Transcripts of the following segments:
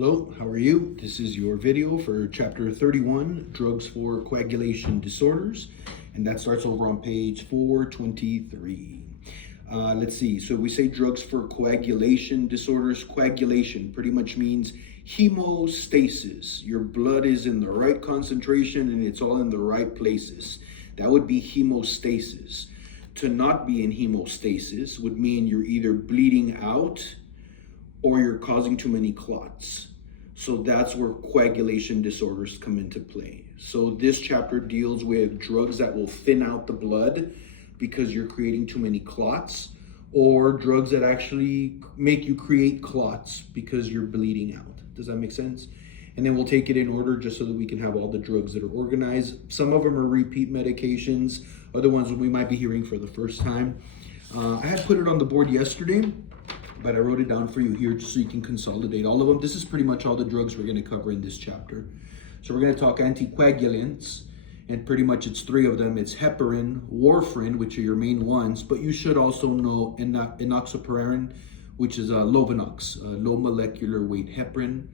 Hello, how are you? This is your video for chapter 31, Drugs for Coagulation Disorders, and that starts over on page 423. Let's see, so we say drugs for coagulation disorders. Coagulation pretty much means hemostasis. Your blood is in the right concentration and it's all in the right places. That would be hemostasis. To not be in hemostasis would mean you're either bleeding out or you're causing too many clots. So that's where coagulation disorders come into play. So this chapter deals with drugs that will thin out the blood because you're creating too many clots, or drugs that actually make you create clots because you're bleeding out. Does that make sense? And then we'll take it in order just so that we can have all the drugs that are organized. Some of them are repeat medications, other ones we might be hearing for the first time. I had put it on the board yesterday, but I wrote it down for you here just so you can consolidate all of them. This is pretty much all the drugs we're going to cover in this chapter. So we're going to talk anticoagulants, and pretty much it's three of them. It's heparin, warfarin, which are your main ones, but you should also know enoxaparin, which is Lovenox, low molecular weight heparin.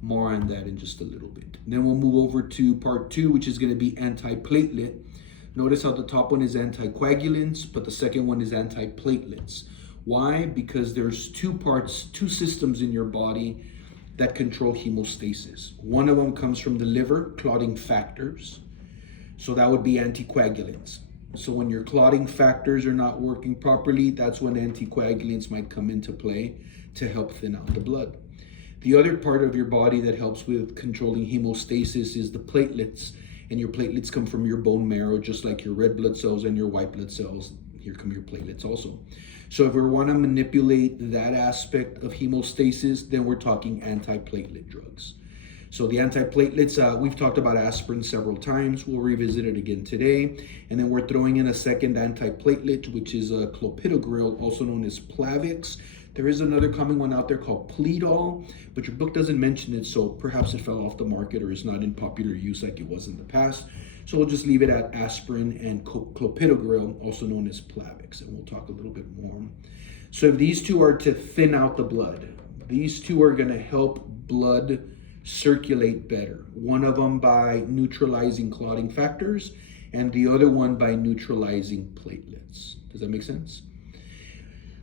More on that in just a little bit. Then we'll move over to part 2, which is going to be antiplatelet. Notice how the top one is anticoagulants, but the second one is antiplatelets. Why? Because there's two systems in your body that control hemostasis. One of them comes from the liver, clotting factors. So that would be anticoagulants. So when your clotting factors are not working properly, that's when anticoagulants might come into play to help thin out the blood. The other part of your body that helps with controlling hemostasis is the platelets. And your platelets come from your bone marrow, just like your red blood cells and your white blood cells. Here come your platelets also. So if we want to manipulate that aspect of hemostasis, then we're talking antiplatelet drugs. So the antiplatelets, we've talked about aspirin several times. We'll revisit it again today. And then we're throwing in a second antiplatelet, which is clopidogrel, also known as Plavix. There is another common one out there called Pleadol, but your book doesn't mention it, so perhaps it fell off the market or is not in popular use like it was in the past. So we'll just leave it at aspirin and clopidogrel, also known as Plavix, and we'll talk a little bit more. So if these two are to thin out the blood, these two are going to help blood circulate better. One of them by neutralizing clotting factors, and the other one by neutralizing platelets. Does that make sense?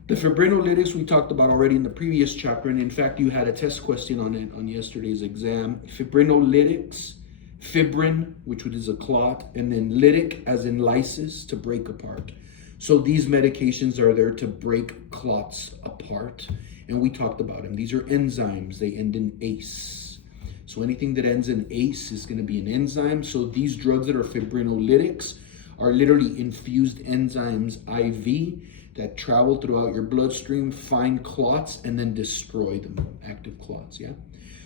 The fibrinolytics we talked about already in the previous chapter, and in fact you had a test question on it on yesterday's exam. Fibrinolytics, fibrin, which is a clot, and then lytic as in lysis, to break apart. So these medications are there to break clots apart, and we talked about them. These are enzymes. They end in ACE. So anything that ends in ACE is going to be an enzyme. So these drugs that are fibrinolytics are literally infused enzymes IV that travel throughout your bloodstream, find clots, and then destroy them, active clots, yeah?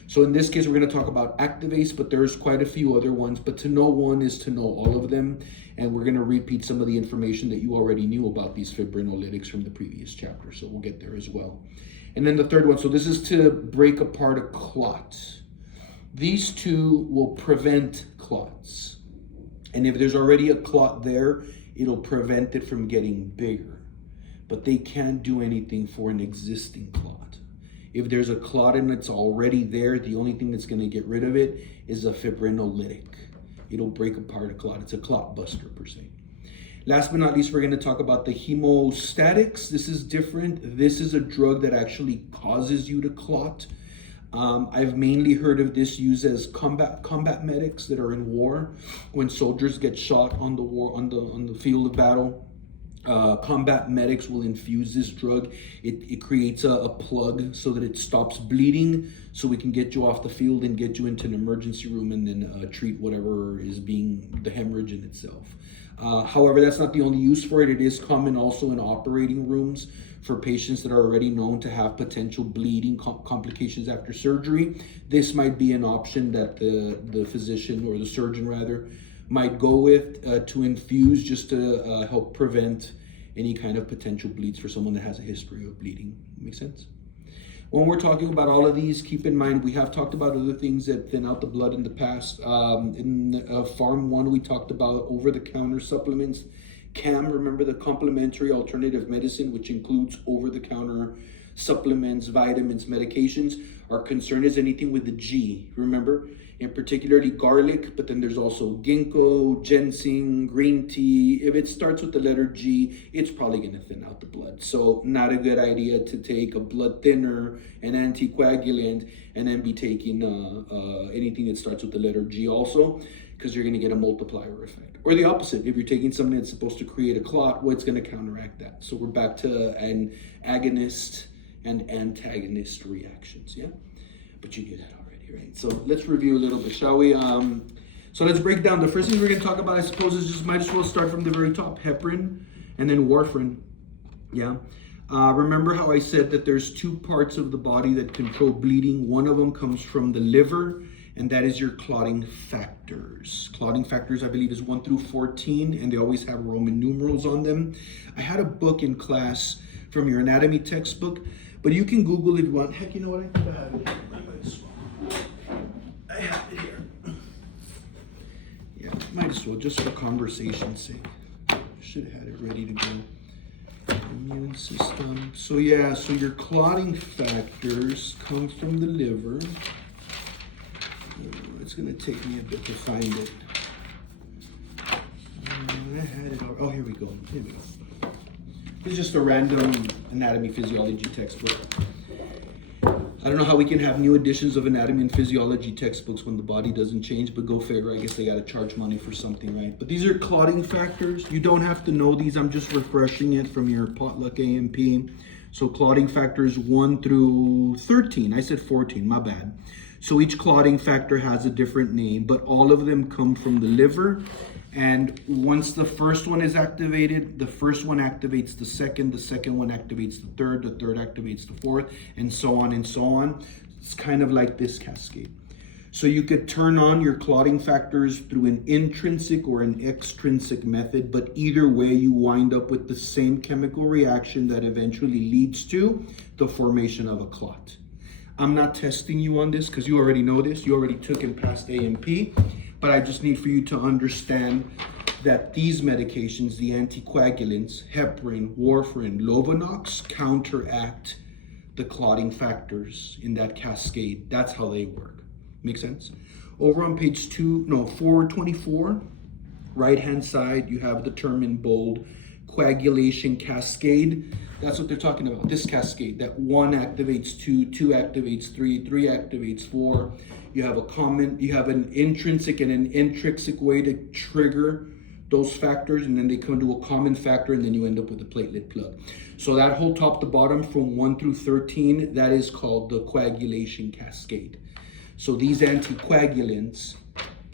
So in this case, we're going to talk about activates, but there's quite a few other ones. But to know one is to know all of them. And we're going to repeat some of the information that you already knew about these fibrinolytics from the previous chapter. So we'll get there as well. And then the third one, so this is to break apart a clot. These two will prevent clots. And if there's already a clot there, it'll prevent it from getting bigger. But they can't do anything for an existing clot. If there's a clot and it's already there, the only thing that's going to get rid of it is a fibrinolytic. It'll break apart a clot. It's a clot buster per se. Last but not least, we're going to talk about the hemostatics. This is different. This is a drug that actually causes you to clot. I've mainly heard of this used as combat medics that are in war. When soldiers get shot on the field of battle, combat medics will infuse this drug. It creates a plug so that it stops bleeding, so we can get you off the field and get you into an emergency room and then treat whatever is being the hemorrhage in itself. However, that's not the only use for it. It is common also in operating rooms for patients that are already known to have potential bleeding complications after surgery. This might be an option that the physician, or the surgeon rather, might go with to infuse, just to help prevent any kind of potential bleeds for someone that has a history of bleeding. Make sense? When we're talking about all of these, keep in mind we have talked about other things that thin out the blood in the past. In Pharm 1, we talked about over-the-counter supplements. CAM, remember the complementary alternative medicine, which includes over-the-counter supplements, vitamins, medications are concerned is anything with the G, remember? And particularly garlic, but then there's also ginkgo, ginseng, green tea. If it starts with the letter G, it's probably going to thin out the blood. So not a good idea to take a blood thinner, an anticoagulant, and then be taking anything that starts with the letter G also, because you're going to get a multiplier effect. Or the opposite, if you're taking something that's supposed to create a clot, well, it's going to counteract that. So we're back to an agonist and antagonist reactions, yeah? But you get that already, right? So let's review a little bit, shall we? So let's break down. The first thing we're going to talk about, I suppose, is just might as well start from the very top. Heparin and then warfarin, yeah? Remember how I said that there's two parts of the body that control bleeding. One of them comes from the liver, and that is your clotting factors. Clotting factors, I believe, is 1 through 14, and they always have Roman numerals on them. I had a book in class from your anatomy textbook, but you can Google if you want. Heck, you know what? I think I have it here. I might as well. I have it here. Yeah, might as well, just for conversation's sake. Should have had it ready to go. Immune system. So yeah, so your clotting factors come from the liver. It's going to take me a bit to find it. I had it. Oh, here we go. Here we go. It's just a random anatomy physiology textbook. I don't know how we can have new editions of anatomy and physiology textbooks when the body doesn't change, but go figure. I guess they got to charge money for something, right? But these are clotting factors. You don't have to know these. I'm just refreshing it from your potluck A&P. So clotting factors 1 through 13. I said 14, my bad. So each clotting factor has a different name, but all of them come from the liver. And once the first one is activated, the first one activates the second one activates the third activates the fourth, and so on and so on. It's kind of like this cascade. So you could turn on your clotting factors through an intrinsic or an extrinsic method, but either way you wind up with the same chemical reaction that eventually leads to the formation of a clot. I'm not testing you on this because you already know this. You already took and passed A&P, but I just need for you to understand that these medications, the anticoagulants, heparin, warfarin, Lovenox, counteract the clotting factors in that cascade. That's how they work. Make sense? Over on page 424, right-hand side, you have the term in bold, coagulation cascade. That's what they're talking about, this cascade, that 1 activates 2, 2 activates 3, 3 activates 4. You have an intrinsic and an intrinsic way to trigger those factors, and then they come to a common factor, and then you end up with a platelet plug. So that whole top to bottom from 1 through 13, that is called the coagulation cascade. So these anticoagulants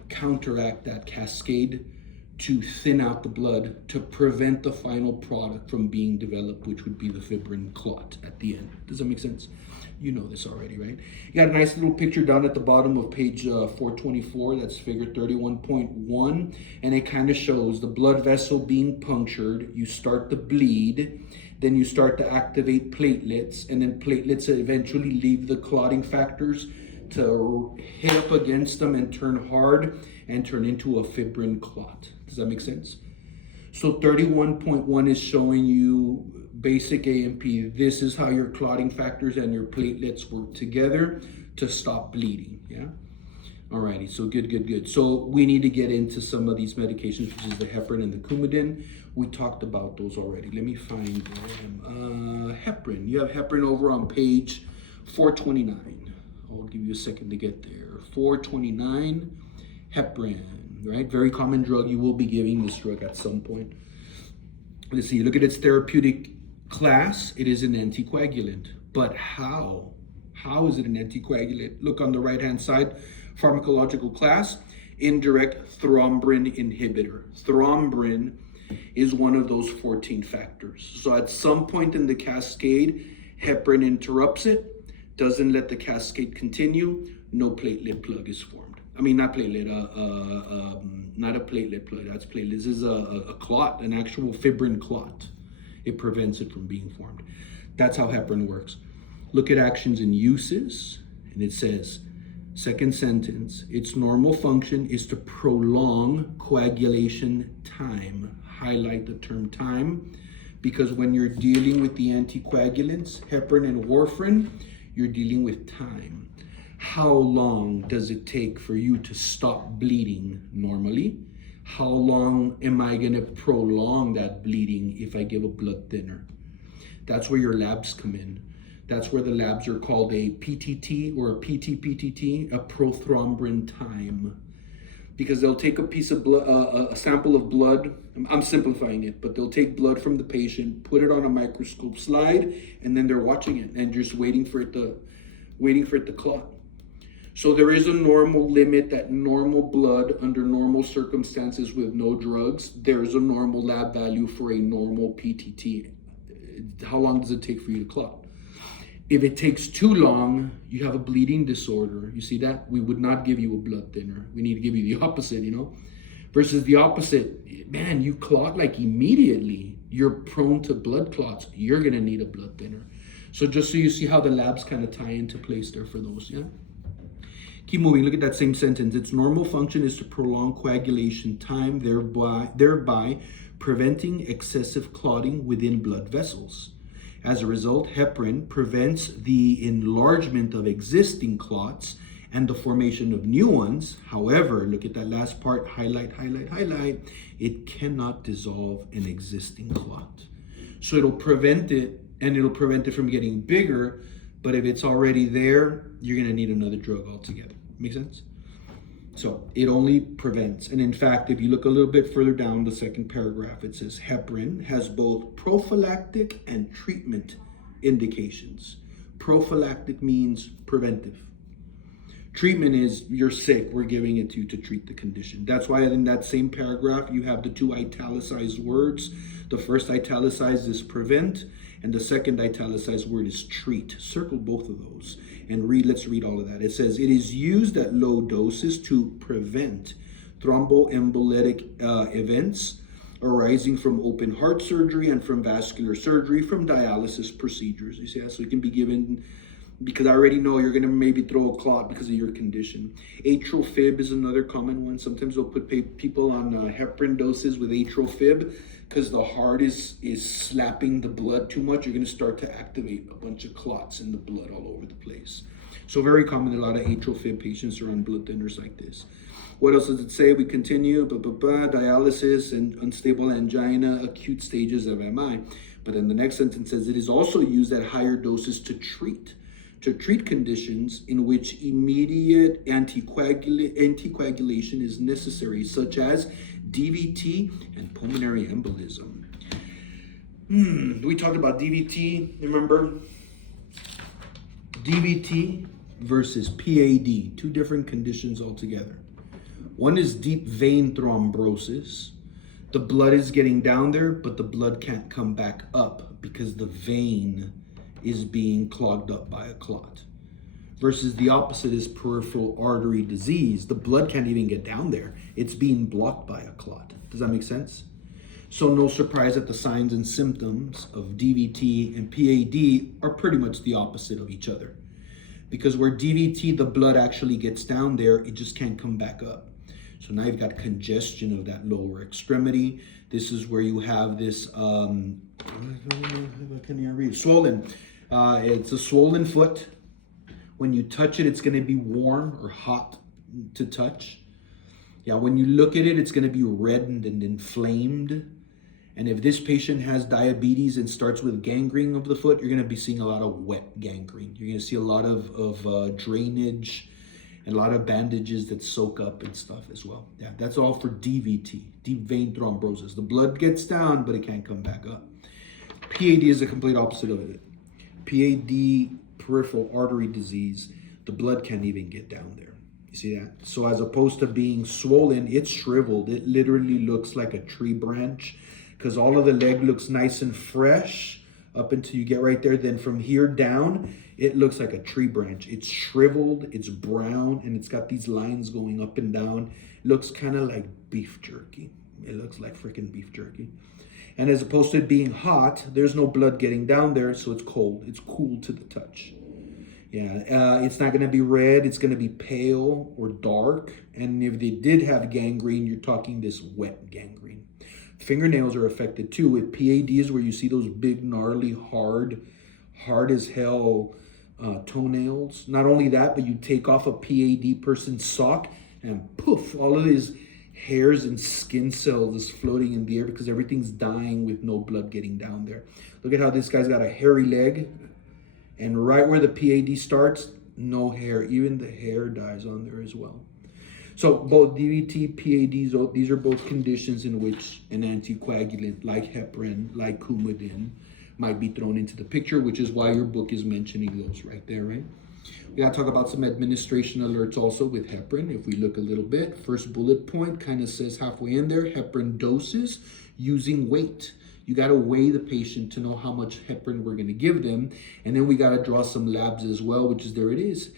counteract that cascade to thin out the blood, to prevent the final product from being developed, which would be the fibrin clot at the end. Does that make sense? You know this already, right? You got a nice little picture down at the bottom of page 424. That's figure 31.1. And it kind of shows the blood vessel being punctured. You start to bleed. Then you start to activate platelets. And then platelets eventually leave the clotting factors to hit up against them and turn hard and turn into a fibrin clot. Does that make sense? So 31.1 is showing you basic A&P. This is how your clotting factors and your platelets work together to stop bleeding, yeah? Alrighty, so good. So we need to get into some of these medications, which is the heparin and the Coumadin. We talked about those already. Let me find them. Heparin, you have heparin over on page 429. I'll give you a second to get there. 429, heparin, right? Very common drug. You will be giving this drug at some point. Let's see, look at its therapeutic class. It is an anticoagulant. But how? How is it an anticoagulant? Look on the right-hand side, pharmacological class, indirect thrombin inhibitor. Thrombin is one of those 14 factors. So at some point in the cascade, heparin interrupts it, doesn't let the cascade continue, no platelet plug is formed. I mean, not platelet, not a platelet plug, that's platelet. This is a clot, an actual fibrin clot. It prevents it from being formed. That's how heparin works. Look at actions and uses, and it says, second sentence, its normal function is to prolong coagulation time. Highlight the term time, because when you're dealing with the anticoagulants, heparin and warfarin, you're dealing with time. How long does it take for you to stop bleeding normally? How long am I going to prolong that bleeding if I give a blood thinner? That's where your labs come in. That's where the labs are called a PTT or a PT-PTT, a prothrombin time. Because they'll take a piece of blood, a sample of blood. I'm simplifying it, but they'll take blood from the patient, put it on a microscope slide, and then they're watching it and just waiting for it to clot. So there is a normal limit that normal blood under normal circumstances with no drugs, there's a normal lab value for a normal PTT. How long does it take for you to clot? If it takes too long, you have a bleeding disorder. You see that? We would not give you a blood thinner. We need to give you the opposite, versus the opposite. Man, you clot like immediately. You're prone to blood clots. You're going to need a blood thinner. So just so you see how the labs kind of tie into place there for those, yeah? Keep moving. Look at that same sentence. Its normal function is to prolong coagulation time, thereby preventing excessive clotting within blood vessels. As a result, heparin prevents the enlargement of existing clots and the formation of new ones. However, look at that last part, highlight. It cannot dissolve an existing clot. So it'll prevent it, and it'll prevent it from getting bigger, but if it's already there, you're gonna need another drug altogether. Make sense? So it only prevents. And in fact, if you look a little bit further down the second paragraph, it says heparin has both prophylactic and treatment indications. Prophylactic means preventive. Treatment is you're sick, we're giving it to you to treat the condition. That's why in that same paragraph, you have the two italicized words. The first italicized is prevent, and the second italicized word is treat. Circle both of those and let's read all of that. It says, it is used at low doses to prevent thromboembolic events arising from open heart surgery and from vascular surgery, from dialysis procedures. You see that? So it can be given, because I already know you're going to maybe throw a clot because of your condition. Atrial fib is another common one. Sometimes they'll put people on heparin doses with atrial fib because the heart is slapping the blood too much. You're going to start to activate a bunch of clots in the blood all over the place. So very common, a lot of atrial fib patients are on blood thinners like this. What else does it say? We continue, dialysis and unstable angina, acute stages of MI. But then the next sentence says it is also used at higher doses to treat conditions in which immediate anticoagulation is necessary, such as DVT and pulmonary embolism. We talked about DVT, remember? DVT versus PAD, two different conditions altogether. One is deep vein thrombosis. The blood is getting down there, but the blood can't come back up because the vein is being clogged up by a clot. Versus the opposite is peripheral artery disease. The blood can't even get down there. It's being blocked by a clot. Does that make sense? So no surprise that the signs and symptoms of DVT and PAD are pretty much the opposite of each other. Because where DVT, the blood actually gets down there, it just can't come back up. So now you've got congestion of that lower extremity. This is where you have this, swollen. It's a swollen foot. When you touch it, it's going to be warm or hot to touch. Yeah, when you look at it, it's going to be reddened and inflamed. And if this patient has diabetes and starts with gangrene of the foot, you're going to be seeing a lot of wet gangrene. You're going to see a lot of drainage and a lot of bandages that soak up and stuff as well. Yeah, that's all for DVT, deep vein thrombosis. The blood gets down, but it can't come back up. PAD is the complete opposite of it. PAD, peripheral artery disease, the blood can't even get down there. You see that? So as opposed to being swollen, it's shriveled. It literally looks like a tree branch because all of the leg looks nice and fresh up until you get right there. Then from here down, it looks like a tree branch. It's shriveled, it's brown, and it's got these lines going up and down. It looks kind of like beef jerky. It looks like freaking beef jerky. And as opposed to it being hot, there's no blood getting down there, so it's cold. It's cool to the touch. Yeah, it's not going to be red. It's going to be pale or dark. And if they did have gangrene, you're talking this wet gangrene. Fingernails are affected too. With PADs, where you see those big, gnarly, hard as hell toenails. Not only that, but you take off a PAD person's sock and poof, all of his hairs and skin cells is floating in the air because everything's dying with no blood getting down there. Look at how this guy's got a hairy leg, and right where the PAD starts, no hair. Even the hair dies on there as well. So both DVT, PADs, these are both conditions in which an anticoagulant like heparin, like Coumadin, might be thrown into the picture, which is why your book is mentioning those right there, right? We gotta talk about some administration alerts also with heparin. If we look a little bit, first bullet point kind of says halfway in there, heparin doses using weight. You gotta weigh the patient to know how much heparin we're gonna give them. And then we gotta draw some labs as well, which is there it is.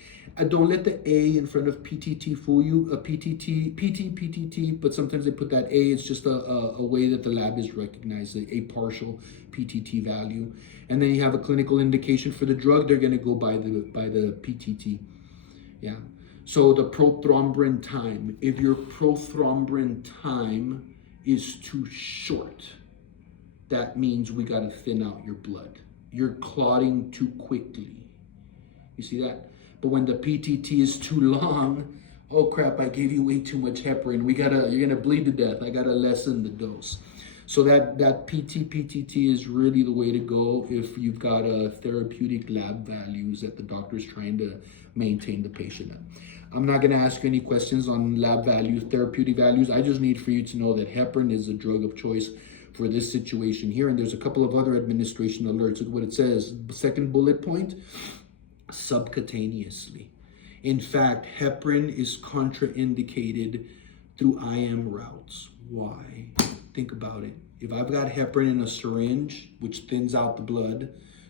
Don't let the A in front of PTT fool you. PTT, but sometimes they put that A. It's just a way that the lab is recognized, a partial PTT value. And then you have a clinical indication for the drug. They're going to go by the PTT. Yeah. So the prothrombin time. If your prothrombin time is too short, that means we got to thin out your blood. You're clotting too quickly. You see that? But when the PTT is too long, oh crap, I gave you way too much heparin. You're gonna bleed to death. I gotta lessen the dose. So that PTT is really the way to go if you've got therapeutic lab values that the doctor's trying to maintain the patient at. I'm not gonna ask you any questions on lab values, therapeutic values. I just need for you to know that heparin is a drug of choice for this situation here. And there's a couple of other administration alerts. Look what it says. Second bullet point, subcutaneously. In fact, heparin is contraindicated through IM routes. Why? Think about it. If I've got heparin in a syringe, which thins out the blood,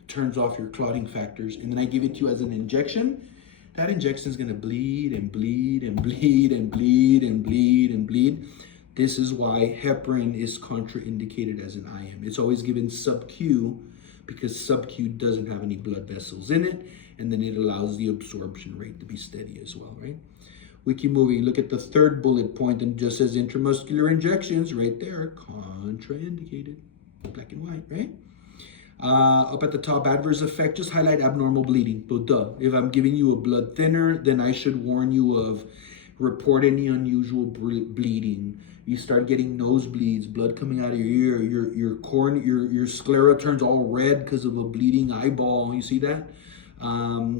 turns off your clotting factors, and then I give it to you as an injection, that injection is going to bleed and bleed and bleed and bleed and bleed and bleed. This is why heparin is contraindicated as an IM. It's always given sub-Q because sub-Q doesn't have any blood vessels in it, and then it allows the absorption rate to be steady as well, right? We keep moving. Look at the third bullet point, and just says intramuscular injections right there, contraindicated, black and white, right? Up at the top, adverse effect, just highlight abnormal bleeding. But duh, if I'm giving you a blood thinner, then I should warn you of report any unusual bleeding. You start getting nosebleeds, blood coming out of your ear, your sclera turns all red because of a bleeding eyeball. You see that?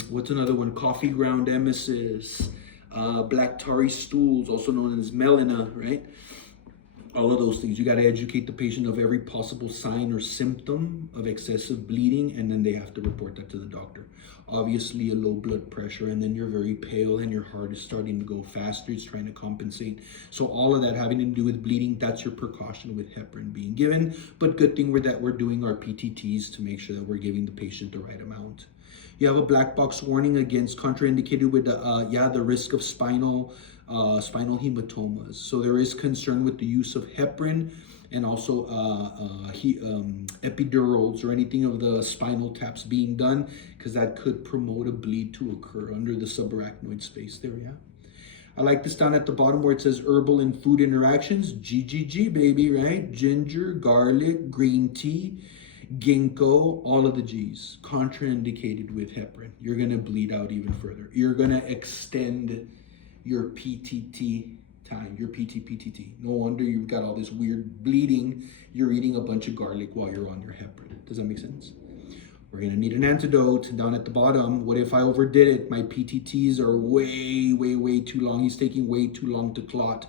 What's another one? Coffee ground emesis, black tarry stools, also known as melena, right? All of those things. You got to educate the patient of every possible sign or symptom of excessive bleeding, and then they have to report that to the doctor. Obviously, a low blood pressure, and then you're very pale and your heart is starting to go faster. It's trying to compensate. So all of that having to do with bleeding, that's your precaution with heparin being given. But good thing that we're doing our PTTs to make sure that we're giving the patient the right amount. You have a black box warning against contraindicated with the risk of spinal hematomas. So there is concern with the use of heparin and also epidurals or anything of the spinal taps being done, because that could promote a bleed to occur under the subarachnoid space there, yeah. I like this down at the bottom where it says herbal and food interactions, GGG baby, right? Ginger, garlic, green tea, ginkgo, all of the G's, contraindicated with heparin. You're gonna bleed out even further. You're gonna extend your PTT time, your PTT. No wonder you've got all this weird bleeding. You're eating a bunch of garlic while you're on your heparin. Does that make sense? We're gonna need an antidote down at the bottom. What if I overdid it? My PTTs are way too long. He's taking way too long to clot.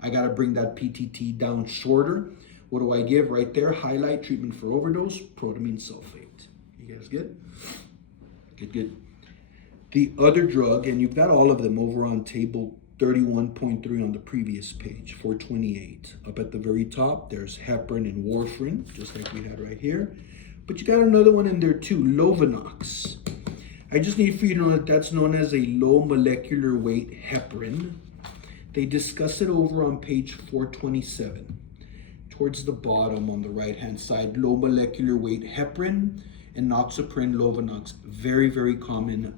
I gotta bring that PTT down shorter. What do I give right there? Highlight treatment for overdose, protamine sulfate. You guys good? Good. The other drug, and you've got all of them over on table 31.3 on the previous page, 428. Up at the very top, there's heparin and warfarin, just like we had right here. But you got another one in there too, Lovenox. I just need for you to know that that's known as a low molecular weight heparin. They discuss it over on page 427. Towards the bottom on the right-hand side, low molecular weight heparin enoxaparin, Lovenox, very, very common.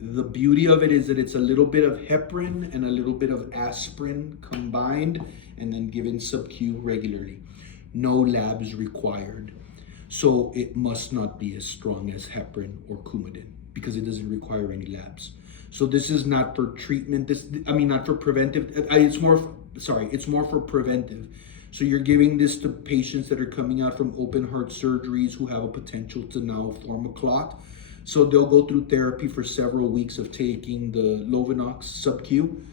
The beauty of it is that it's a little bit of heparin and a little bit of aspirin combined and then given sub-Q regularly. No labs required. So it must not be as strong as heparin or Coumadin because it doesn't require any labs. So this is not for treatment. Not for preventive. It's more for preventive. So you're giving this to patients that are coming out from open heart surgeries who have a potential to now form a clot. So they'll go through therapy for several weeks of taking the Lovenox sub-Q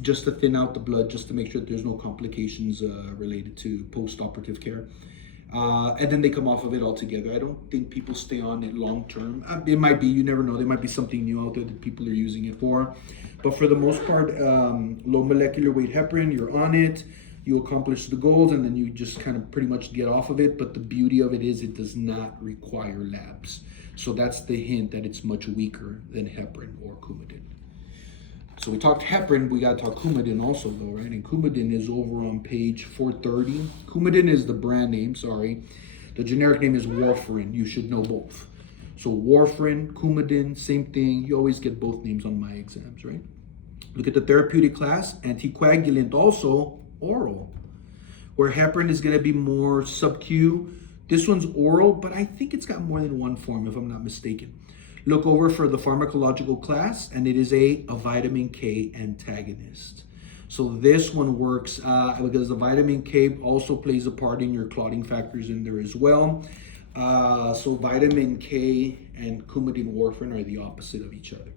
just to thin out the blood, just to make sure that there's no complications related to post-operative care. And then they come off of it altogether. I don't think people stay on it long term. It might be, you never know. There might be something new out there that people are using it for. But for the most part, low molecular weight heparin, you're on it. You accomplish the goals and then you just kind of pretty much get off of it. But the beauty of it is it does not require labs. So that's the hint that it's much weaker than heparin or Coumadin. So we talked heparin, we got to talk Coumadin also though, right? And Coumadin is over on page 430. Coumadin is the brand name, sorry. The generic name is warfarin. You should know both. So warfarin, Coumadin, same thing. You always get both names on my exams, right? Look at the therapeutic class. Anticoagulant also oral. Where heparin is going to be more sub-Q. This one's oral, but I think it's got more than one form if I'm not mistaken. Look over for the pharmacological class, and it is a vitamin K antagonist. So this one works because the vitamin K also plays a part in your clotting factors in there as well. So vitamin K and Coumadin warfarin are the opposite of each other.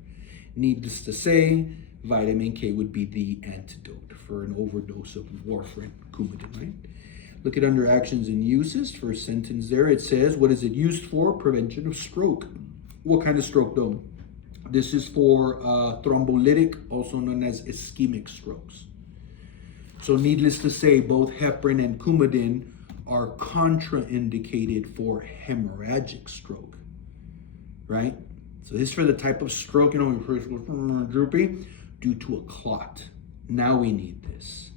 Needless to say, vitamin K would be the antidote for an overdose of warfarin, Coumadin, right? Look at under actions and uses. First sentence there, it says, what is it used for? Prevention of stroke. What kind of stroke though? This is for thrombolytic, also known as ischemic strokes. So needless to say, both heparin and Coumadin are contraindicated for hemorrhagic stroke, right? So this is for the type of stroke, you first droopy, due to a clot. Now we need this.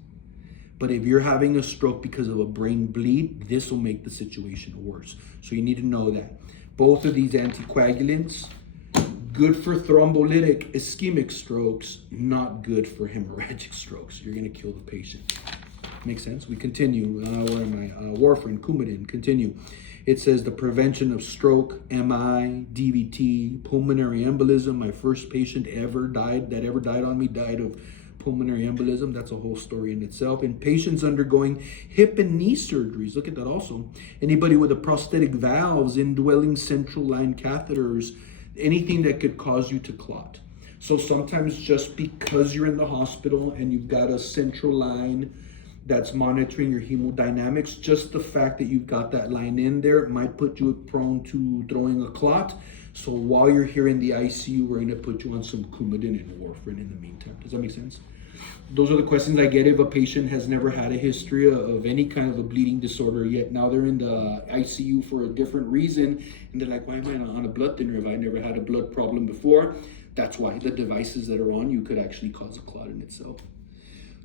But if you're having a stroke because of a brain bleed, this will make the situation worse. So you need to know that. Both of these anticoagulants, good for thrombolytic ischemic strokes, not good for hemorrhagic strokes. You're gonna kill the patient. Makes sense? We continue. Where am I? Warfarin, Coumadin, continue. It says the prevention of stroke, MI, DVT, pulmonary embolism. My first patient ever died on me died of pulmonary embolism. That's a whole story in itself. In patients undergoing hip and knee surgeries, look at that also. Anybody with a prosthetic valves, indwelling central line catheters, anything that could cause you to clot. So sometimes just because you're in the hospital and you've got a central line that's monitoring your hemodynamics, just the fact that you've got that line in there might put you prone to throwing a clot. So while you're here in the ICU, we're gonna put you on some Coumadin and warfarin in the meantime. Does that make sense? Those are the questions I get if a patient has never had a history of any kind of a bleeding disorder, yet now they're in the ICU for a different reason, and they're like, why am I on a blood thinner if I never had a blood problem before? That's why the devices that are on you could actually cause a clot in itself.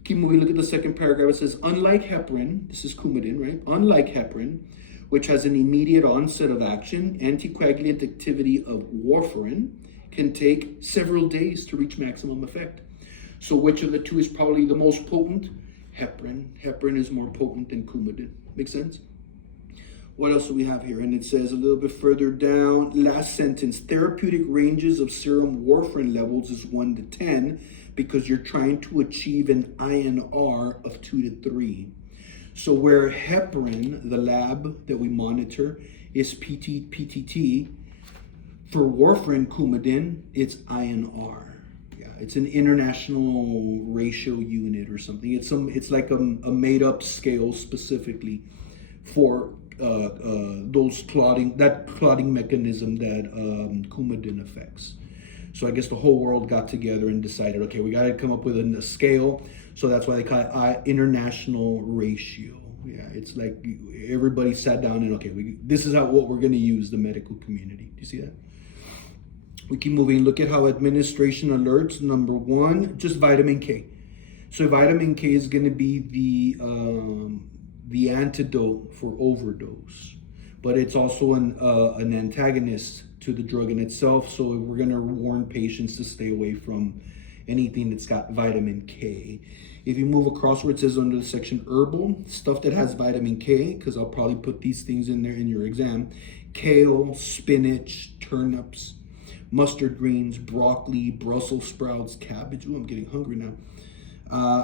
Keep moving, look at the second paragraph. It says, unlike heparin, this is Coumadin, right? Unlike heparin, which has an immediate onset of action, anticoagulant activity of warfarin can take several days to reach maximum effect. So which of the two is probably the most potent? Heparin. Heparin is more potent than Coumadin. Make sense? What else do we have here? And it says a little bit further down, last sentence, therapeutic ranges of serum warfarin levels is 1 to 10 because you're trying to achieve an INR of 2 to 3. So where heparin, the lab that we monitor, is PTT, for warfarin, Coumadin, it's INR. It's an international ratio unit or something. It's like a made-up scale specifically for those clotting mechanism that Coumadin affects. So I guess the whole world got together and decided, okay, we got to come up with a scale. So that's why they call it international ratio. Yeah, it's like everybody sat down and okay, this is what we're going to use, the medical community. Do you see that? We keep moving. Look at how administration alerts. Number 1, just vitamin K. So vitamin K is going to be the antidote for overdose. but it's also an antagonist to the drug in itself. So we're going to warn patients to stay away from anything that's got vitamin K. If you move across where it says under the section herbal, stuff that has vitamin K, because I'll probably put these things in there in your exam: kale, spinach, turnips, mustard greens, broccoli, Brussels sprouts, cabbage. Ooh, I'm getting hungry now.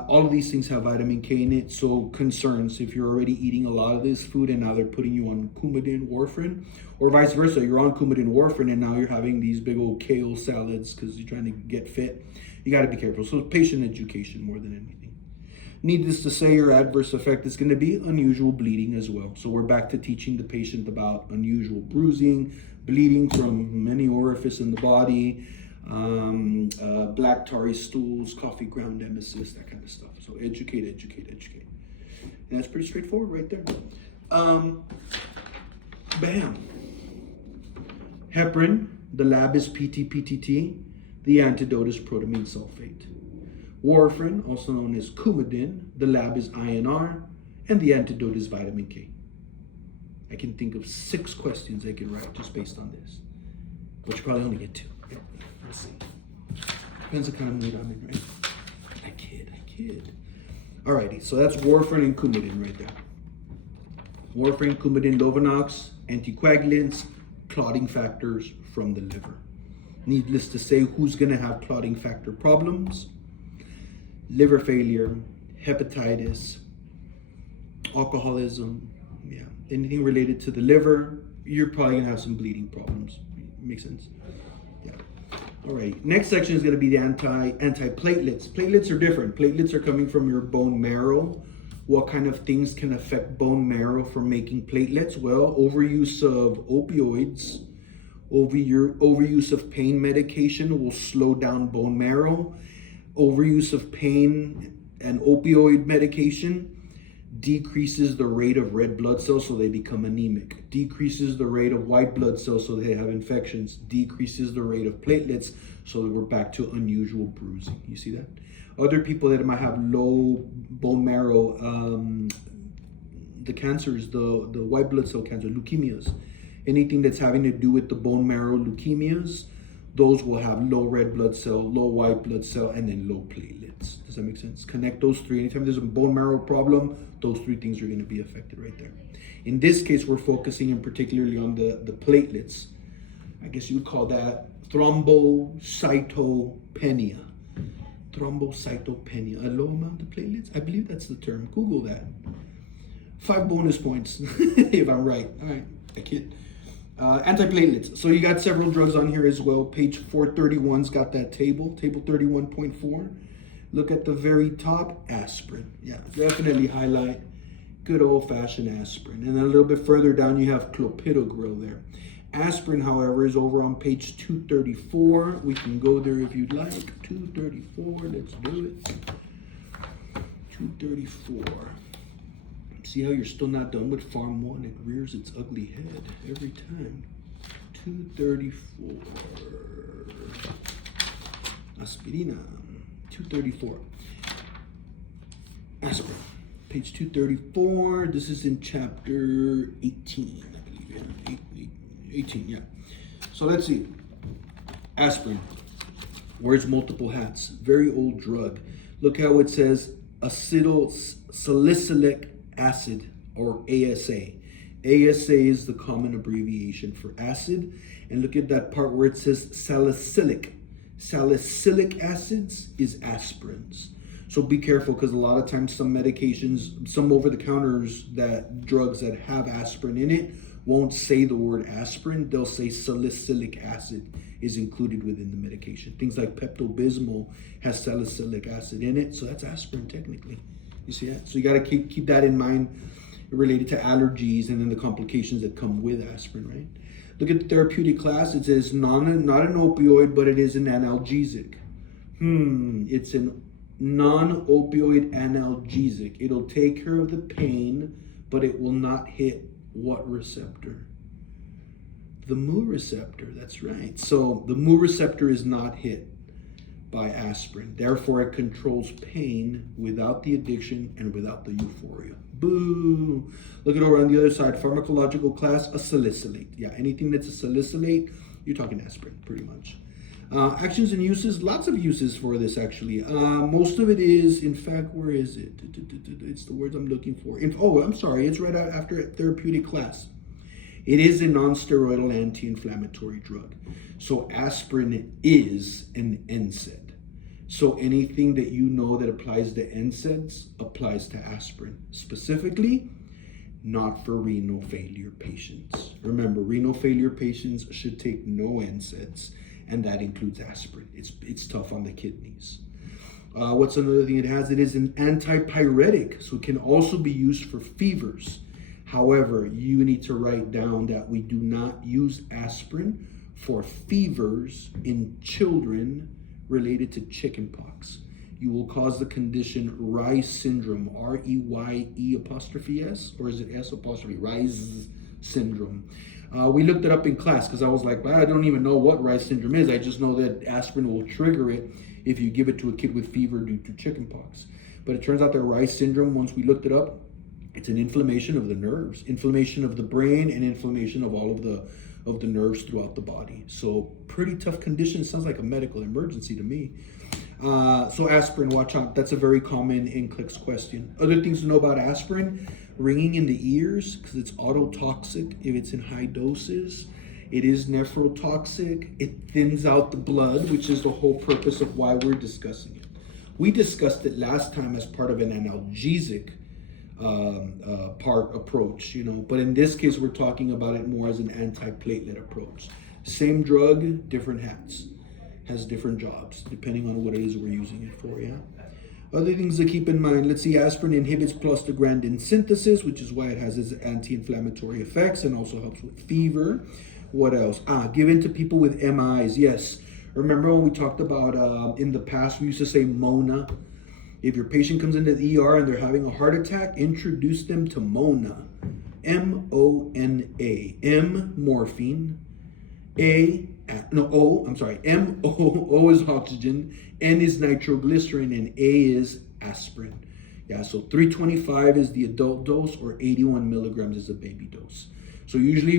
All of these things have vitamin K in it, so concerns if you're already eating a lot of this food and now they're putting you on Coumadin, warfarin, or vice versa, you're on Coumadin, warfarin, and now you're having these big old kale salads because you're trying to get fit. You got to be careful. So patient education more than anything. Needless to say, your adverse effect is going to be unusual bleeding as well. So we're back to teaching the patient about unusual bruising, bleeding from many orifices in the body, black tarry stools, coffee ground emesis, that kind of stuff. So educate. And that's pretty straightforward right there. Bam. Heparin, the lab is PT-PTT. The antidote is protamine sulfate. Warfarin, also known as Coumadin, the lab is INR, and the antidote is vitamin K. I can think of 6 questions I can write just based on this, but you probably only get 2. Yeah, let's see. Depends what kind of mood I'm in, right? I kid. Alrighty, so that's warfarin and Coumadin right there. Warfarin, Coumadin, Lovenox, anticoagulants, clotting factors from the liver. Needless to say, who's going to have clotting factor problems? Liver failure, hepatitis, alcoholism, anything related to the liver, you're probably going to have some bleeding problems. Makes sense? Yeah. All right. Next section is going to be the antiplatelets. Platelets are different. Platelets are coming from your bone marrow. What kind of things can affect bone marrow from making platelets? Well, overuse of opioids, overuse of pain medication will slow down bone marrow. Overuse of pain and opioid medication decreases the rate of red blood cells, so they become anemic. Decreases the rate of white blood cells, so they have infections. Decreases the rate of platelets, so we're back to unusual bruising. You see that? Other people that might have low bone marrow, the cancers, the white blood cell cancer, leukemias, anything that's having to do with the bone marrow leukemias, those will have low red blood cell, low white blood cell, and then low platelets. Does that make sense? Connect those 3. Anytime there's a bone marrow problem, those 3 things are going to be affected right there. In this case, we're focusing in particularly on the platelets. I guess you would call that thrombocytopenia. Thrombocytopenia. A low amount of platelets? I believe that's the term. Google that. 5 bonus points if I'm right. All right, I kid. Antiplatelets. So you got several drugs on here as well. Page 431's got that table 31.4. Look at the very top, aspirin. Yeah, definitely highlight good old-fashioned aspirin. And then a little bit further down, you have clopidogrel there. Aspirin, however, is over on page 234. We can go there if you'd like. 234, let's do it. 234. See how you're still not done with Pharm 1? It rears its ugly head every time. 234. Aspirina. 234. Aspirin. Page 234. This is in chapter 18, I believe. Yeah. 18, yeah. So let's see. Aspirin. Wears multiple hats. Very old drug. Look how it says acetylsalicylic acid, or ASA. ASA is the common abbreviation for acid. And look at that part where it says salicylic. Salicylic acids is aspirins. So be careful, because a lot of times some medications, some over-the-counters, that drugs that have aspirin in it won't say the word aspirin. They'll say salicylic acid is included within the medication. Things like Pepto-Bismol has salicylic acid in it, so that's aspirin technically. You see that? So you got to keep that in mind related to allergies and then the complications that come with aspirin, right? Look at the therapeutic class. It says not an opioid, but it is an analgesic. It's a non-opioid analgesic. It'll take care of the pain, but it will not hit what receptor? The mu receptor, that's right. So the mu receptor is not hit. by aspirin. Therefore, it controls pain without the addiction and without the euphoria. Boo! Look at over on the other side. Pharmacological class, a salicylate. Yeah, anything that's a salicylate, you're talking aspirin, pretty much. Actions and uses, lots of uses for this actually. Most of it is, in fact, where is it? It's the words I'm looking for. Oh, I'm sorry, it's right after therapeutic class. It is a non-steroidal anti-inflammatory drug. So aspirin is an NSAID. So anything that you know that applies to NSAIDs applies to aspirin. Specifically, not for renal failure patients. Remember, renal failure patients should take no NSAIDs, and that includes aspirin. It's tough on the kidneys. What's another thing it has? It is an antipyretic, so it can also be used for fevers. However, you need to write down that we do not use aspirin for fevers in children related to chickenpox. You will cause the condition Reye's syndrome, R-E-Y-E''S, or is it S''? Reye's syndrome. We looked it up in class because I was like, well, I don't even know what Reye's syndrome is. I just know that aspirin will trigger it if you give it to a kid with fever due to chickenpox. But it turns out that Reye's syndrome, once we looked it up, it's an inflammation of the nerves, inflammation of the brain, and inflammation of all of the nerves throughout the body. So pretty tough condition. It sounds like a medical emergency to me. So aspirin, watch out. That's a very common NCLEX question. Other things to know about aspirin: ringing in the ears because it's ototoxic if it's in high doses. It is nephrotoxic. It thins out the blood, which is the whole purpose of why we're discussing it. We discussed it last time as part of an analgesic approach, but in this case we're talking about it more as an antiplatelet approach. Same drug, different hats, has different jobs depending on what it is we're using it for. Yeah. Other things to keep in mind, let's see, aspirin inhibits prostaglandin synthesis, which is why it has its anti-inflammatory effects and also helps with fever. What else? Given to people with MIs. Yes, remember when we talked about in the past we used to say Mona. If your patient comes into the ER and they're having a heart attack, introduce them to Mona. M-O-N-A. M, morphine. O is oxygen. N is nitroglycerin. And A is aspirin. Yeah, so 325 is the adult dose, or 81 milligrams is a baby dose. So usually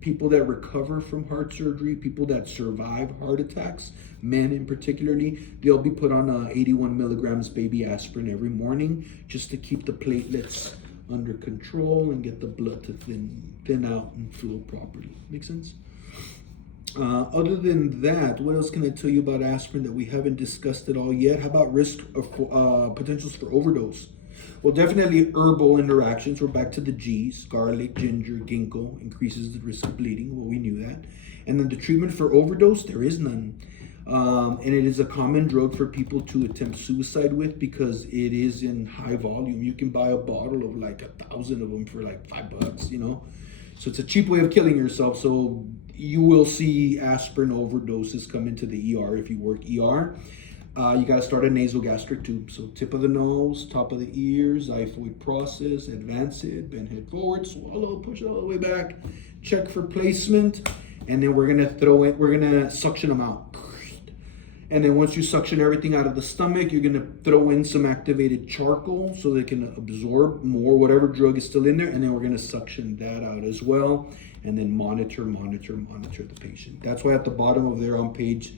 people that recover from heart surgery, people that survive heart attacks, men in particularly, they'll be put on 81 milligrams baby aspirin every morning just to keep the platelets under control and get the blood to thin out and flow properly. Make sense? Other than that, what else can I tell you about aspirin that we haven't discussed at all yet? How about risk of potentials for overdose? Well, definitely herbal interactions. We're back to the G's. Garlic, ginger, ginkgo increases the risk of bleeding. Well, we knew that. And then the treatment for overdose, there is none. And it is a common drug for people to attempt suicide with because it is in high volume. You can buy a bottle of like 1,000 of them for like $5, So it's a cheap way of killing yourself. So you will see aspirin overdoses come into the ER if you work ER. You got to start a nasogastric tube. So tip of the nose, top of the ears, xiphoid process, advance it, bend head forward, swallow, push it all the way back, check for placement, and then we're gonna suction them out. And then once you suction everything out of the stomach, you're gonna throw in some activated charcoal so they can absorb more whatever drug is still in there, and then we're gonna suction that out as well, and then monitor the patient. That's why at the bottom of there on page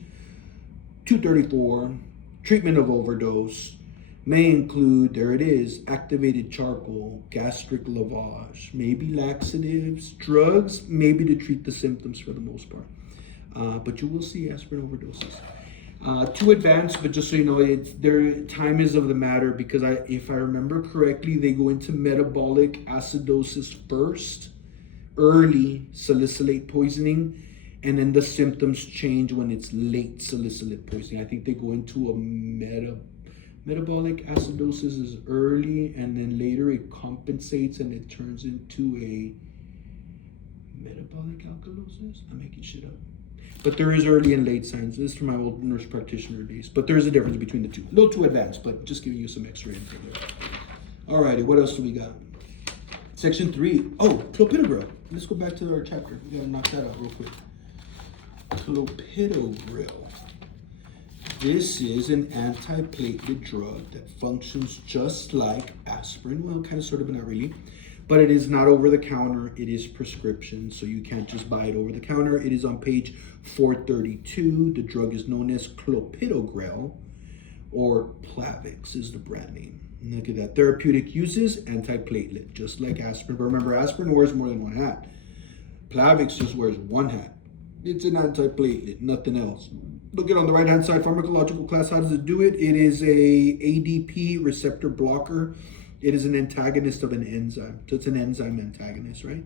234, treatment of overdose may include, there it is, activated charcoal, gastric lavage, maybe laxatives, drugs, maybe to treat the symptoms for the most part. But you will see aspirin overdoses. Too advanced, but just so you know, their time is of the matter because if I remember correctly, they go into metabolic acidosis first, early salicylate poisoning, and then the symptoms change when it's late salicylate poisoning. I think they go into a metabolic acidosis is early, and then later it compensates and it turns into a metabolic alkalosis. I'm making shit up. But there is early and late signs. This is from my old nurse practitioner days. But there is a difference between the two. A little too advanced, but just giving you some extra info there. Alrighty, what else do we got? Section 3. Oh, clopidogrel. Let's go back to our chapter. We gotta knock that out real quick. Clopidogrel. This is an antiplatelet drug that functions just like aspirin. Well, kind of, sort of, but not really. But it is not over the counter. It is prescription, so you can't just buy it over the counter. It is on page 432. The drug is known as clopidogrel, or Plavix is the brand name. Look at that. Therapeutic uses, antiplatelet, just like aspirin. But remember, aspirin wears more than one hat. Plavix just wears one hat. It's an antiplatelet, nothing else. Look at on the right-hand side, pharmacological class. How does it do it? It is a ADP receptor blocker. It is an antagonist of an enzyme. So it's an enzyme antagonist, right?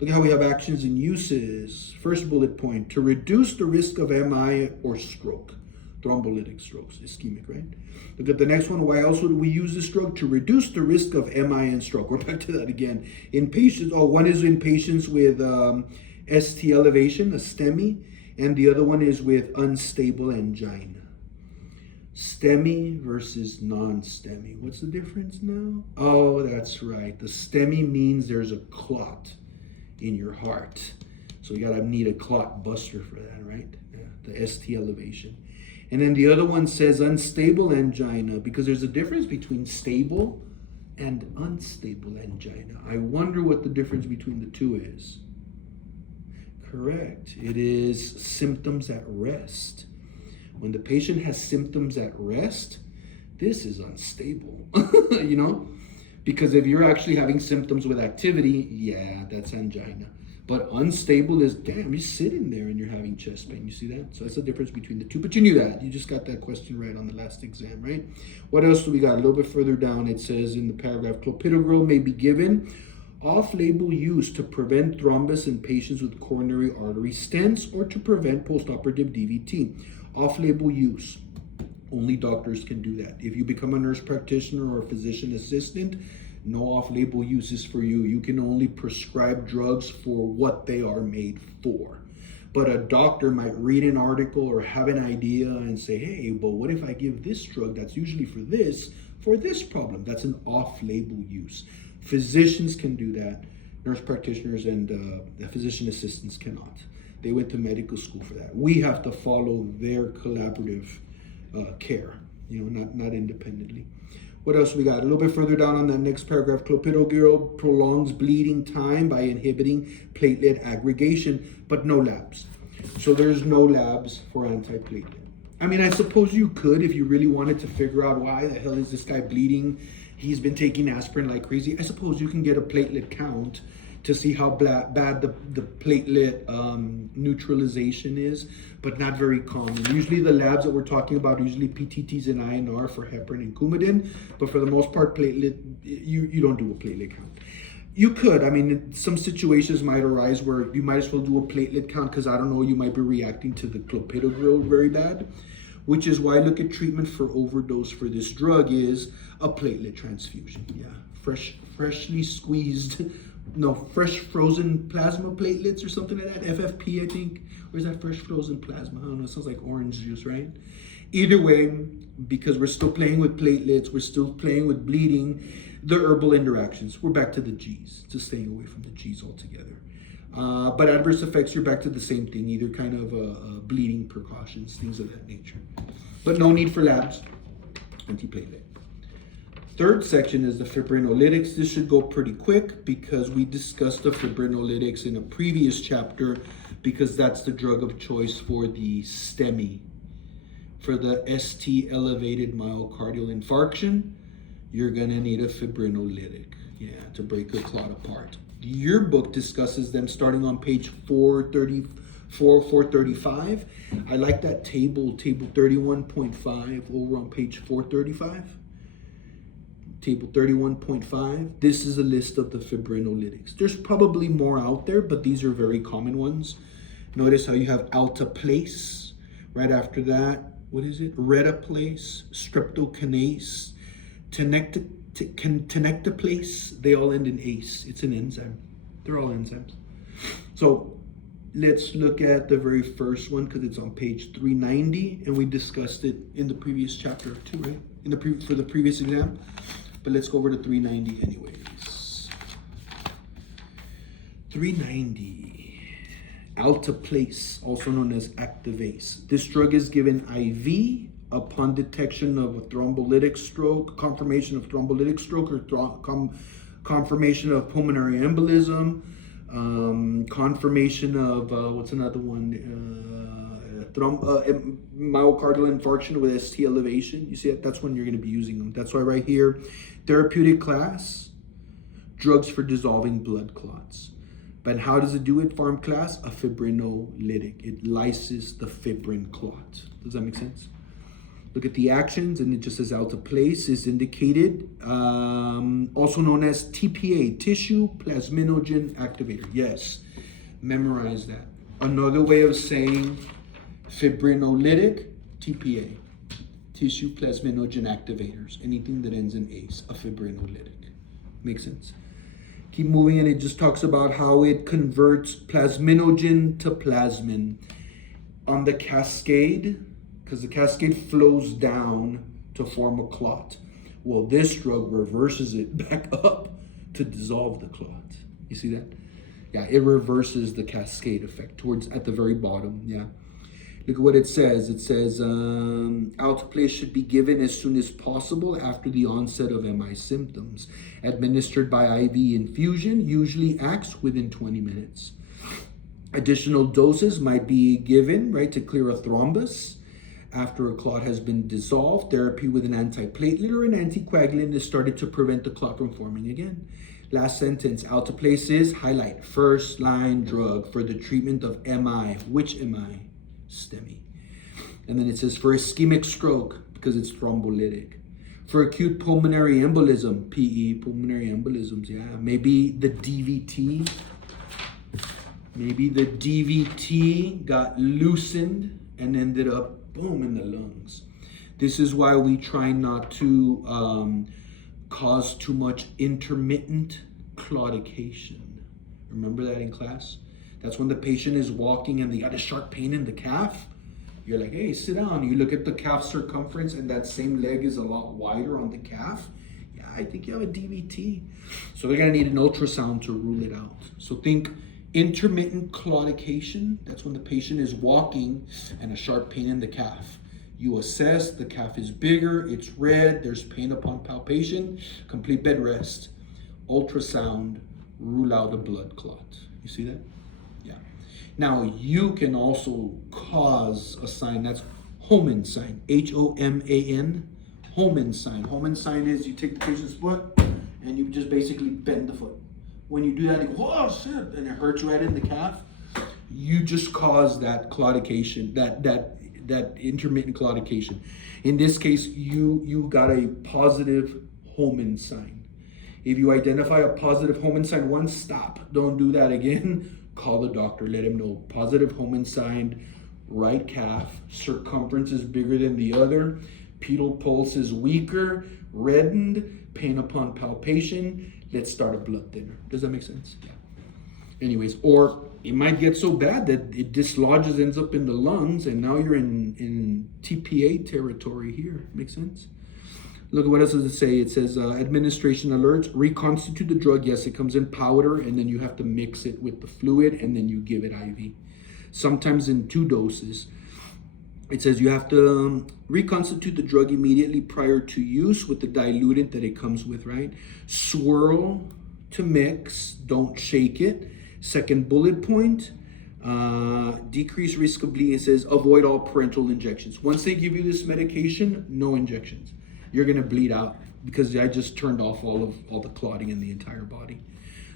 Look at how we have actions and uses. First bullet point, to reduce the risk of MI or stroke. Thrombolytic strokes, ischemic, right? Look at the next one. Why else would we use this drug? To reduce the risk of MI and stroke. We're back to that again. In patients, one is in patients with ST elevation, a STEMI, and the other one is with unstable angina. STEMI versus non-STEMI. What's the difference now? Oh, that's right. The STEMI means there's a clot in your heart. So you gotta need a clot buster for that, right? Yeah, the ST elevation. And then the other one says unstable angina, because there's a difference between stable and unstable angina. I wonder what the difference between the two is. Correct. It is symptoms at rest. When the patient has symptoms at rest, this is unstable, you know? Because if you're actually having symptoms with activity, yeah, that's angina. But unstable is, damn, you're sitting there and you're having chest pain. You see that? So that's the difference between the two. But you knew that. You just got that question right on the last exam, right? What else do we got? A little bit further down, it says in the paragraph, clopidogrel may be given off-label use to prevent thrombus in patients with coronary artery stents or to prevent postoperative DVT. Off-label use. Only doctors can do that. If you become a nurse practitioner or a physician assistant, no off-label use is for you. You can only prescribe drugs for what they are made for. But a doctor might read an article or have an idea and say, hey, but what if I give this drug that's usually for this problem? That's an off-label use. Physicians can do that. Nurse practitioners and physician assistants cannot. They went to medical school for that. We have to follow their collaborative care, you know, not independently. What else we got? A little bit further down on that next paragraph, clopidogrel prolongs bleeding time by inhibiting platelet aggregation, but no labs. So there's no labs for antiplatelet. I mean, I suppose you could if you really wanted to figure out why the hell is this guy bleeding. He's been taking aspirin like crazy. I suppose you can get a platelet count to see how bad the platelet neutralization is, but not very common. Usually the labs that we're talking about are usually PTTs and INR for heparin and Coumadin, but for the most part, platelet, you don't do a platelet count. You could, I mean, some situations might arise where you might as well do a platelet count because, I don't know, you might be reacting to the clopidogrel very bad, which is why look at treatment for overdose for this drug is a platelet transfusion. Yeah, freshly squeezed, no, fresh frozen plasma platelets or something like that, FFP, I think. Or is that fresh frozen plasma? I don't know, it sounds like orange juice, right? Either way, because we're still playing with platelets, we're still playing with bleeding, the herbal interactions, we're back to the G's, to staying away from the G's altogether. But adverse effects, you're back to the same thing, either kind of bleeding precautions, things of that nature. But no need for labs, antiplatelet. Third section is the fibrinolytics. This should go pretty quick because we discussed the fibrinolytics in a previous chapter because that's the drug of choice for the STEMI. For the ST elevated myocardial infarction, you're gonna need a fibrinolytic, to break a clot apart. Your book discusses them starting on page 434, 435. I like that table 31.5 over on page 435. Table 31.5. This is a list of the fibrinolytics. There's probably more out there, but these are very common ones. Notice how you have alteplase. Right after that, what is it? Retaplase, streptokinase, tenecteplase. They all end in ACE. It's an enzyme. They're all enzymes. So let's look at the very first one because it's on page 390, and we discussed it in the previous chapter too, right? For the previous exam. But let's go over to 390 anyways. 390, alteplase, also known as Activase. This drug is given IV upon detection of a thrombolytic stroke, confirmation of thrombolytic stroke, or confirmation of pulmonary embolism, confirmation of what's another one? Myocardial infarction with ST elevation. You see, that's when you're going to be using them. That's why right here, therapeutic class, drugs for dissolving blood clots. But how does it do it, Pharm class? A fibrinolytic. It lyses the fibrin clot. Does that make sense? Look at the actions, and it just says alteplase is indicated, also known as TPA, tissue plasminogen activator. Yes, memorize that. Another way of saying fibrinolytic, TPA, tissue plasminogen activators. Anything that ends in ACE, a fibrinolytic. Makes sense? Keep moving, and it just talks about how it converts plasminogen to plasmin on the cascade, because the cascade flows down to form a clot. Well, this drug reverses it back up to dissolve the clot. You see that? Yeah, it reverses the cascade effect towards at the very bottom. Yeah. Look at what it says. It says alteplase should be given as soon as possible after the onset of MI symptoms. Administered by IV infusion, usually acts within 20 minutes. Additional doses might be given, right, to clear a thrombus. After a clot has been dissolved, therapy with an antiplatelet or an anticoagulant is started to prevent the clot from forming again. Last sentence, alteplase is, highlight, first line drug for the treatment of MI. Which MI? STEMI. And then it says for ischemic stroke, because it's thrombolytic. For acute pulmonary embolism, PE, pulmonary embolisms, yeah. Maybe the DVT. Maybe the DVT got loosened and ended up, boom, in the lungs. This is why we try not to cause too much intermittent claudication. Remember that in class? That's when the patient is walking and they got a sharp pain in the calf. You're like, hey, sit down. You look at the calf circumference and that same leg is a lot wider on the calf. Yeah, I think you have a DVT. So they're gonna need an ultrasound to rule it out. So think intermittent claudication. That's when the patient is walking and a sharp pain in the calf. You assess, the calf is bigger, it's red, there's pain upon palpation, complete bed rest. Ultrasound, rule out a blood clot. You see that? Yeah. Now, you can also cause a sign, that's Homan sign, H-O-M-A-N, Homan sign. Homan sign is you take the patient's foot and you just basically bend the foot. When you do that, you go, oh shit, and it hurts right in the calf. You just cause that claudication, that intermittent claudication. In this case, you got a positive Homan sign. If you identify a positive Homan sign once, stop. Don't do that again. Call the doctor, let him know. Positive Homan sign, right calf, circumference is bigger than the other, pedal pulse is weaker, reddened, pain upon palpation. Let's start a blood thinner. Does that make sense? Yeah. Anyways, or it might get so bad that it dislodges, ends up in the lungs, and now you're in TPA territory here. Make sense? Look at what else does it say. It says administration alerts, reconstitute the drug. Yes, it comes in powder, and then you have to mix it with the fluid, and then you give it IV. Sometimes in 2 doses. It says you have to reconstitute the drug immediately prior to use with the diluent that it comes with, right? Swirl to mix, don't shake it. Second bullet point, decrease risk of bleeding. It says avoid all parenteral injections. Once they give you this medication, no injections. You're gonna bleed out because I just turned off all the clotting in the entire body.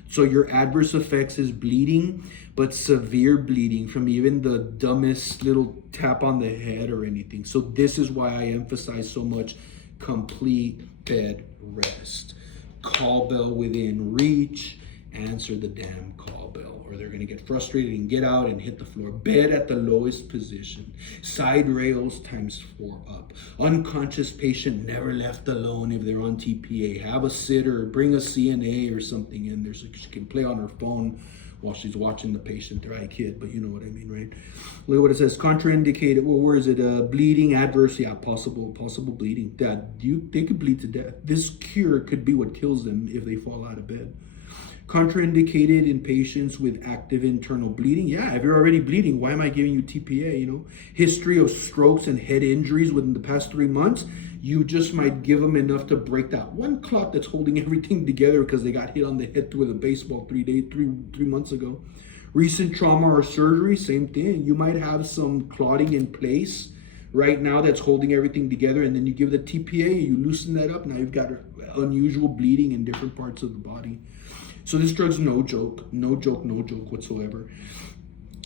So your adverse effects is bleeding, but severe bleeding from even the dumbest little tap on the head or anything. So this is why I emphasize so much complete bed rest. Call bell within reach, answer the damn call bell, or they're gonna get frustrated and get out and hit the floor. Bed at the lowest position. Side rails ×4 up. Unconscious patient never left alone if they're on TPA. Have a sitter, bring a CNA or something in there so she can play on her phone while she's watching the patient. They're a kid, but you know what I mean, right? Look at what it says, contraindicated. Well, where is it? Bleeding, adverse, yeah, possible bleeding. They could bleed to death. This cure could be what kills them if they fall out of bed. Contraindicated in patients with active internal bleeding. Yeah, if you're already bleeding, why am I giving you TPA? You know, history of strokes and head injuries within the past 3 months. You just might give them enough to break that one clot that's holding everything together because they got hit on the head with a baseball 3 months ago. Recent trauma or surgery, same thing. You might have some clotting in place right now that's holding everything together, and then you give the TPA, you loosen that up. Now you've got unusual bleeding in different parts of the body. So this drug's no joke whatsoever.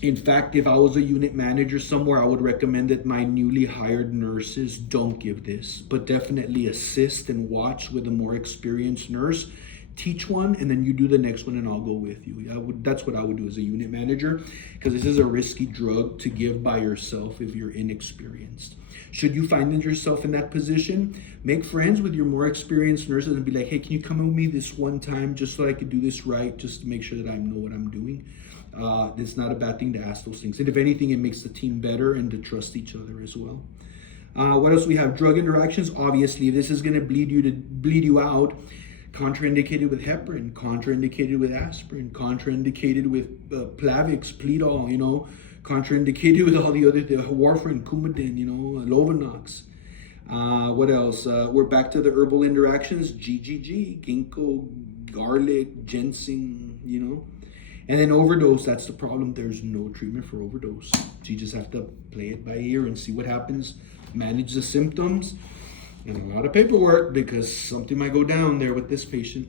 In fact, if I was a unit manager somewhere, I would recommend that my newly hired nurses don't give this, but definitely assist and watch with a more experienced nurse. Teach one, and then you do the next one, and I'll go with you. That's what I would do as a unit manager, because this is a risky drug to give by yourself if you're inexperienced. Should you find yourself in that position, make friends with your more experienced nurses and be like, hey, can you come with me this one time just so I can do this right, just to make sure that I know what I'm doing? It's not a bad thing to ask those things. And if anything, it makes the team better and to trust each other as well. What else we have? Drug interactions. Obviously, if this is going to bleed you out, contraindicated with heparin, contraindicated with aspirin, contraindicated with Plavix, Pledol, you know, contraindicated with all the other, warfarin, Coumadin, you know, Lovenox. What else? We're back to the herbal interactions, GGG, ginkgo, garlic, ginseng, you know. And then overdose, that's the problem. There's no treatment for overdose. So you just have to play it by ear and see what happens, manage the symptoms, and a lot of paperwork because something might go down there with this patient.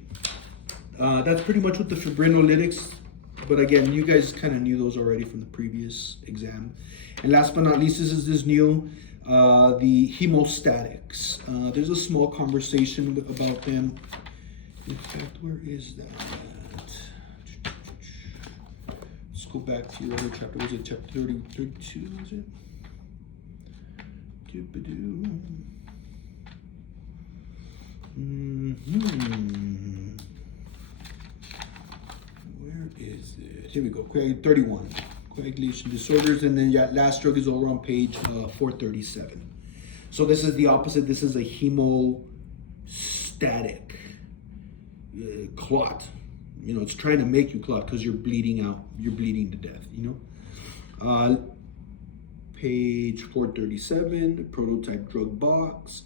That's pretty much with the fibrinolytics. But again, you guys kind of knew those already from the previous exam. And last but not least, this new, the hemostatics. There's a small conversation about them. In fact, where is that? Let's go back to your other chapter. Was it chapter 32, was it? Where is it? Here we go. 31. Coagulation disorders. And then last drug is over on page 437. So this is the opposite. This is a hemostatic clot. You know, it's trying to make you clot because you're bleeding out. You're bleeding to death, you know. Page 437, prototype drug box.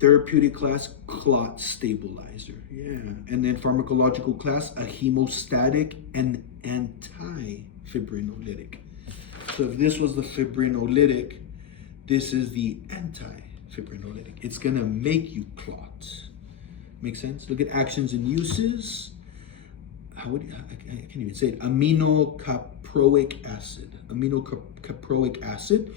Therapeutic class, clot stabilizer. Yeah. And then pharmacological class, a hemostatic and anti-fibrinolytic. So if this was the fibrinolytic, this is the anti-fibrinolytic. It's going to make you clot. Make sense? Look at actions and uses. I can't even say it. Aminocaproic acid. Aminocaproic acid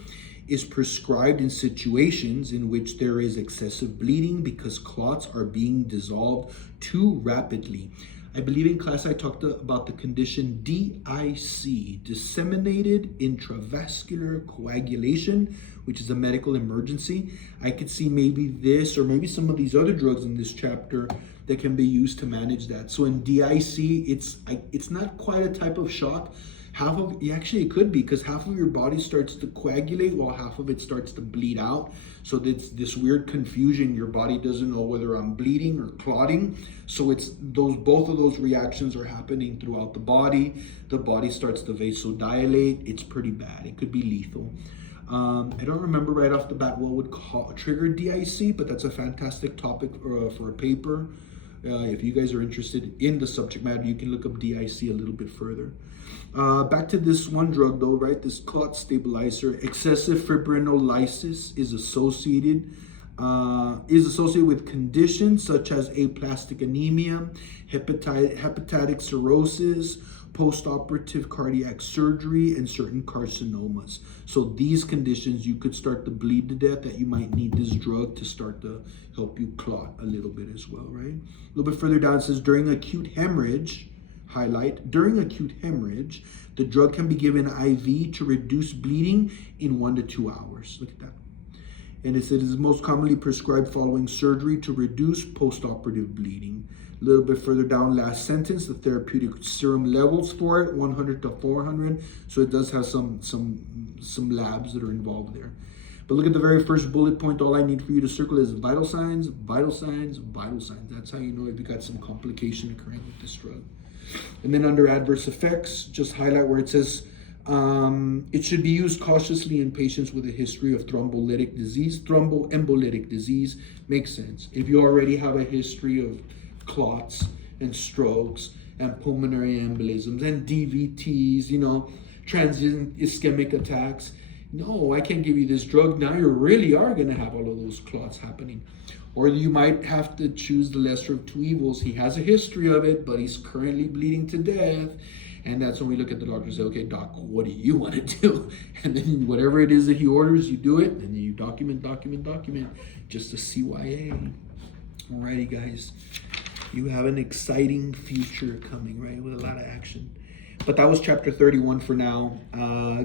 is prescribed in situations in which there is excessive bleeding because clots are being dissolved too rapidly. I believe in class I talked about the condition DIC, disseminated intravascular coagulation, which is a medical emergency. I could see maybe this or maybe some of these other drugs in this chapter that can be used to manage that. So in DIC, it's not quite a type of shock. Actually it could be, because half of your body starts to coagulate while half of it starts to bleed out. So it's this weird confusion. Your body doesn't know whether I'm bleeding or clotting. So it's both of those reactions are happening throughout the body. The body starts to vasodilate. It's pretty bad. It could be lethal. I don't remember right off the bat what would trigger DIC, but that's a fantastic topic for a paper. If you guys are interested in the subject matter, you can look up DIC a little bit further. Back to this one drug though, right? This clot stabilizer, excessive fibrinolysis is associated with conditions such as aplastic anemia, hepatic cirrhosis, post-operative cardiac surgery, and certain carcinomas. So these conditions, you could start to bleed to death, that you might need this drug to start to help you clot a little bit as well, right? A little bit further down it says, during acute hemorrhage, during acute hemorrhage, the drug can be given IV to reduce bleeding in 1 to 2 hours. Look at that. And it says it is most commonly prescribed following surgery to reduce post-operative bleeding. A little bit further down, last sentence, the therapeutic serum levels for it, 100 to 400. So it does have some labs that are involved there. But look at the very first bullet point. All I need for you to circle is vital signs, vital signs, vital signs. That's how you know if you got some complication occurring with this drug. And then under adverse effects, just highlight where it says it should be used cautiously in patients with a history of thrombolytic disease. Thromboembolic disease makes sense. If you already have a history of clots and strokes and pulmonary embolisms and DVTs, you know, transient ischemic attacks, no, I can't give you this drug. Now you really are going to have all of those clots happening. Or you might have to choose the lesser of two evils. He has a history of it, but he's currently bleeding to death. And that's when we look at the doctor and say, okay, doc, what do you want to do? And then whatever it is that he orders, you do it. And then you document, just to CYA. Alrighty, guys. You have an exciting future coming, right? With a lot of action. But that was chapter 31 for now.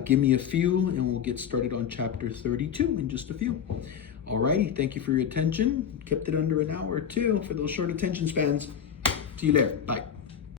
Give me a few and we'll get started on chapter 32 in just a few. Alrighty, thank you for your attention. Kept it under an hour or two for those short attention spans. See you later. Bye.